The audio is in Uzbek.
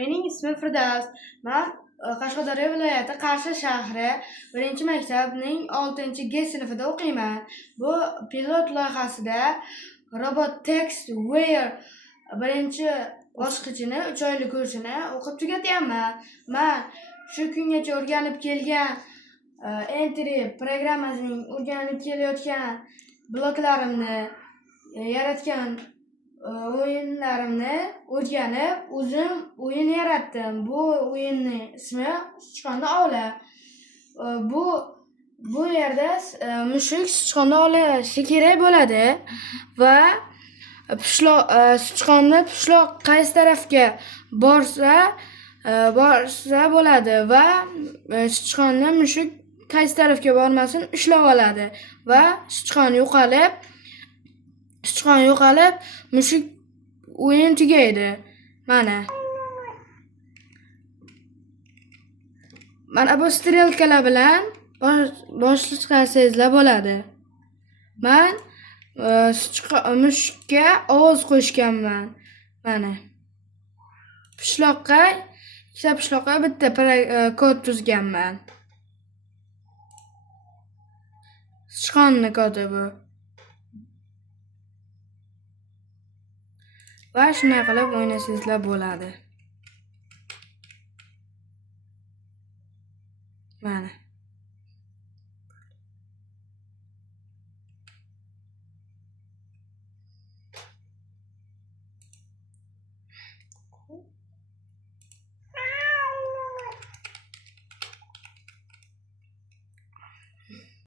Mening ismim Firdavs. Men Qashqadaryo viloyati Qarshi shahri 1-maktabning 6G sinfida o'qiyman. Bu pilot loyihasida RobotTextWare 1-bosqichini 3 oylik kursini o'qib tugatyapman. Men shu kungacha o'rganib kelgan Entry programmasining o'rganib kelayotgan bloklarimni yaratgan o'yinlarimni o'rganib, o'zim o'yin yaratdim. Bu o'yinning ismi Sichqonni ovla. Bu yerda mushuk sichqonni ovlashi kerak bo'ladi va sichqonni pishloq qaysi tarafga borsa bo'ladi va sichqonni mushuk qaysi tarafga bormasin ushlab oladi va sichqon yo'qolib mushuk o'yin tugaydi. Mana bu strelkalar bilan boshlasangizlar bo'ladi. Men mushukka ovoz qo'shganman. Mana ikkita pishloqqa bitta kod tuzganman. Sichqonni kodi bu. Va shunday qilib o'ynasangizlar bo'ladi. Mana